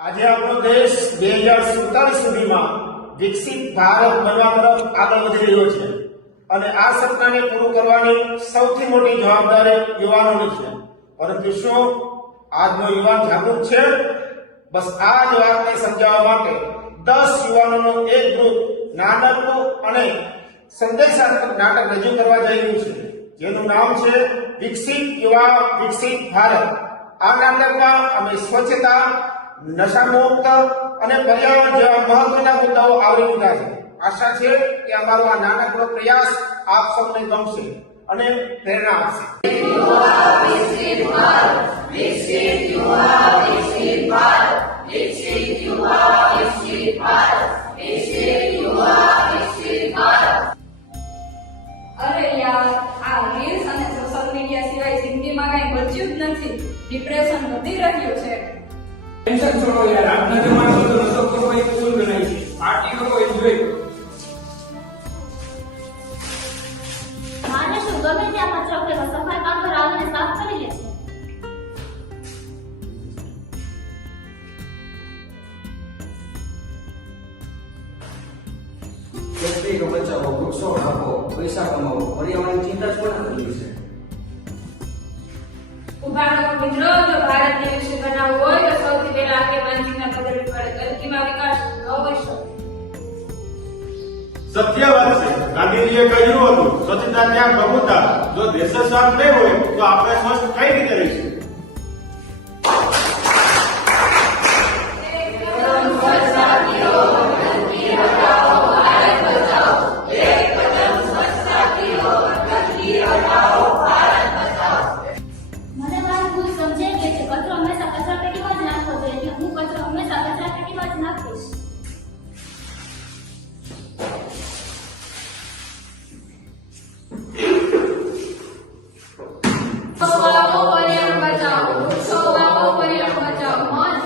આજે આપણો દેશ 2047 સુધીમાં વિકસિત ભારત બનવા તરફ આગળ વધી રહ્યો છે અને આ સપનાને પૂરું કરવાની સૌથી મોટી જવાબદારી યુવાનોની છે. પરંતુ શું આજનો યુવાન જાગૃત છે? બસ આ જ વાતને સમજાવવા માટે 10 યુવાનોનું એક ગ્રુપ નાનકડું અને સંદેશાત્મક નાટક રજૂ કરવા જઈ રહ્યું છે, જેનું નામ છે વિકસિત યુવા વિકસિત ભારત. આ નાટકમાં અમે સ્વચ્છતા, નશામુક્ત અને પર્યાવરણ જેવા મહત્વના મુદ્દાઓ આવરી લીધા છે. આશા છે કે અમારો આ નાનકડો પ્રયાસ આપ સૌને ગમશે અને પ્રેરણા આપશે. અરે યાર, આ રીલ્સ અને સોશિયલ મીડિયા સિવાય જિંદગીમાં કઈ બચ્યું જ નથી. ડિપ્રેશન વધી રહ્યું છે. ટેન્શન છોડો યાર, આજના જમાનામાં તો નશો કરવો એક કુલ ગણાય છે. પાર્ટી કરો, એન્જોય કરો. માને શું ગમે ત્યાં કચરો ફેંકો, સફાઈ કામદાર આવીને સાફ કરી લે છે. પ્રકૃતિને બચાવો, વૃક્ષો વાવો, પૈસા કમાવો, પર્યાવરણની ચિંતા જ કોને કરવી છે? ઉભા રહો મિત્રો, જો ભારત દેશ બનાવવું હોય તો સૌથી પહેલા આગેવાનીના પગલે પડે. ગલતીમાં વિકાસ ન હોઈ શકે. સત્ય વાત છે. ગાંધીજીએ કહ્યું હતું, સ્વચ્છતા ત્યાં પ્રભુતા. જો દેશ સ્વચ્છ નહીં હોય તો આપણે સ્વચ્છ કઈ રીતે રહીશું? મને મારી ભૂલ સમજાઈ ગઈ છે. કચરો હંમેશા કચરાપેટીમાં જ નાખવો જોઈએ. એટલે હું કચરો હંમેશા કચરાપેટીમાં જ નાખીશ. પર્યાવરણ બચાવો, વૃક્ષો વાવો, પર્યાવરણ બચાવો. મન,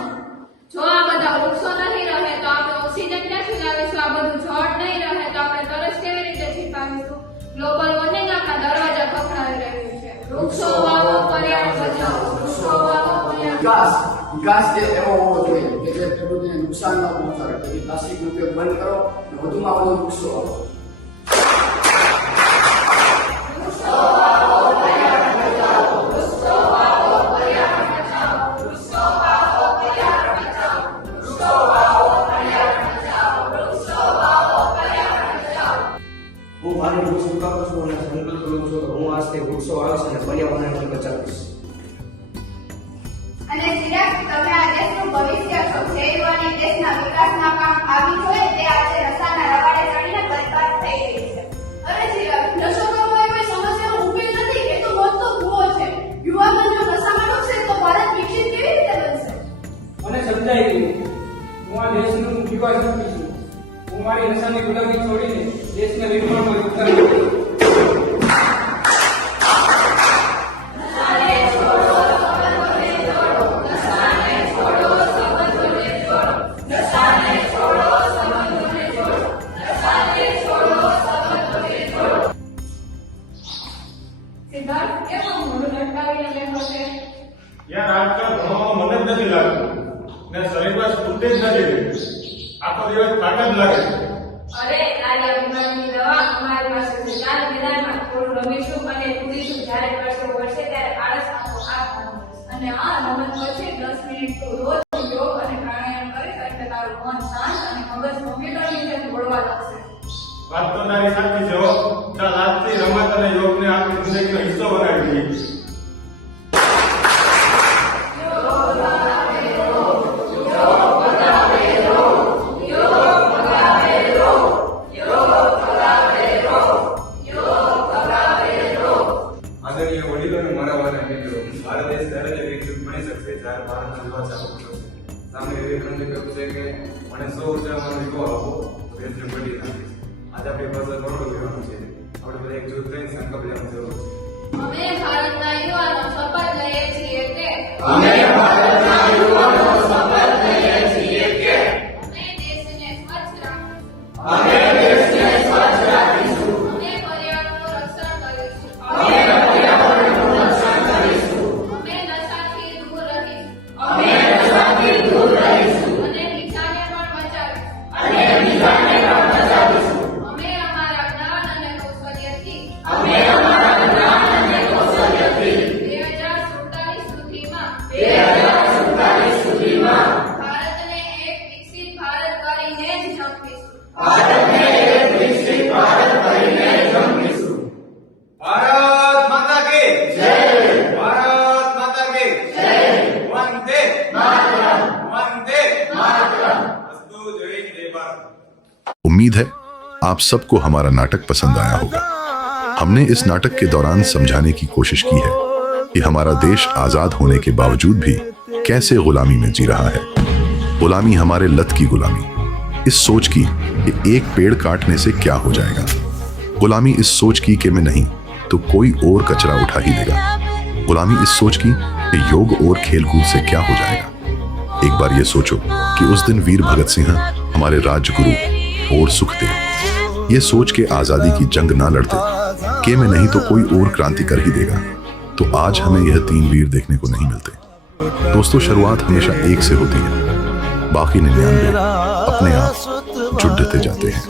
જો આ બધા વૃક્ષો નહીં રહે તો આપણે ઓક્સિજન ક્યાંથી લાવીશું? આ બધું છોડ નહીં રહે તો આપણે તરસ કેવી રીતે છીપાવીશું? ગ્લોબલ વોર્મિંગ આપણા દરવાજા ખખડાવી રહ્યું છે. વૃક્ષો વાવો, પર્યાવરણ બચાવો. વૃક્ષો વાવો, પર્યાવરણ વિકાસ જે એવો હોવો જોઈએ કે જે પ્રકૃતિને નુકસાન ન પહોંચાડે. તેથી પ્લાસ્ટિકનો ઉપયોગ બંધ કરો અને વધુમાં વધુ વૃક્ષો વાવો. હું મારું વૃક્ષ ઉગાડું છું અને સંકલ્પ કરું છું કે હું આજથી વૃક્ષો વાવીશ અને પર્યાવરણને બચાવીશ. અને ચિરાગ, તમે આ દેશનું ભવિષ્ય છો. જે યુવાની દેશના વિકાસના કામ આવી હોય તે આજે નશાના રવાડે ચડીને બરબાદ થઈ રહી છે. અરે ચિરાગ, નશો કરવો એ કોઈ સમસ્યાનો ઉકેલ નથી. એ તો મોટો ભૂવો છે. યુવાનો જો નશામાં ડૂબશે તો ભારત વિકસિત કેવી રીતે બનશે? મને સમજાઈ ગયું. હું આ દેશનું વિકાસ શક્તિ છું. હું મારી નશાની ગુલામી છોડીને દેશના નિર્માણમાં યોગદાન આપીશ. સિદ્ધાર્થ, કેમ આમ મોઢું લટકાવીને બેઠો છે? યાર, આજકાલ ભણવામાં મન જ નથી લાગતું ને શરીરમાં સ્ફૂર્તિ જ નથી રહી. આખો દિવસ થાક જ લાગે છે. અરે, તારી આ બીમારીની દવા અમારી પાસે છે. ચાલ મેદાનમાં થોડું રમીશું અને કૂદીશું. જ્યારે પરસેવો વળશે ત્યારે આળસ આપણો હાથ ભાંગશે. અને આ રમત પછી 10 મિનિટ તું રોજ યોગ અને પ્રાણાયામ કરીશ એટલે તારું મન શાંત અને મગજ કોમ્પ્યુટરની જેમ દોડવા લાગશે. વાત તો તારી સાચી છે હો. ચાલ આજથી રમત અને યોગને આપણી જિંદગીનો હિસ્સો બનાવી દઈએ. આદરણીય વડીલો અને મારા વાલા મિત્રો, ભારત દેશ ત્યારે જ વિકસિત બની શકશે જ્યારે ભારતનો યુવા જાગૃત થશે. સ્વામી વિવેકાનંદે કહ્યું છે કે મને 100 ઊર્જાવાન યુવા આપો તો દેશને બદલી નાખીશ. આજે આપણી પાસે કરોડો યુવાનો છે. આપણે બધા એકજૂથ થઈને સંકલ્પ લેવાની જરૂર છે. અમે ભારતના યુવાનો શપથ લઈએ છીએ કે અમે ભારતના યુવાનો શપથ લઈએ છીએ કે અમે દેશને સ્વચ્છ રાખીશું. અમે દેશને સ્વચ્છ રાખીશું. અમે પર્યાવરણનું રક્ષણ કરીશું. અમે પર્યાવરણનું રક્ષણ કરીશું. અમે નશાથી દૂર રહીશું. અમે નશાથી દૂર રહીશું. भारत। उम्मीद है आप सबको हमारा नाटक पसंद आया होगा। हमने इस नाटक के दौरान समझाने की कोशिश की है कि हमारा देश आजाद होने के बावजूद भी कैसे गुलामी में जी रहा है। गुलामी हमारे लत की गुलामी, इस सोच की कि एक पेड़ काटने से क्या हो जाएगा। गुलामी इस सोच की कि मैं नहीं तो कोई और कचरा उठा ही लेगा। गुलामी इस सोच की कि योग और खेलकूद से क्या हो जाएगा। एक बार ये सोचो कि उस दिन वीर भगत सिंह हमारे राजगुरु और सुखदेव ये सोच के आजादी की जंग ना लड़ते कि मैं नहीं तो कोई और क्रांति कर ही देगा, तो आज हमें यह 3 वीर देखने को नहीं मिलते। दोस्तों, शुरुआत हमेशा एक से होती है, बाकी 99 अपने आप जुटते जाते हैं।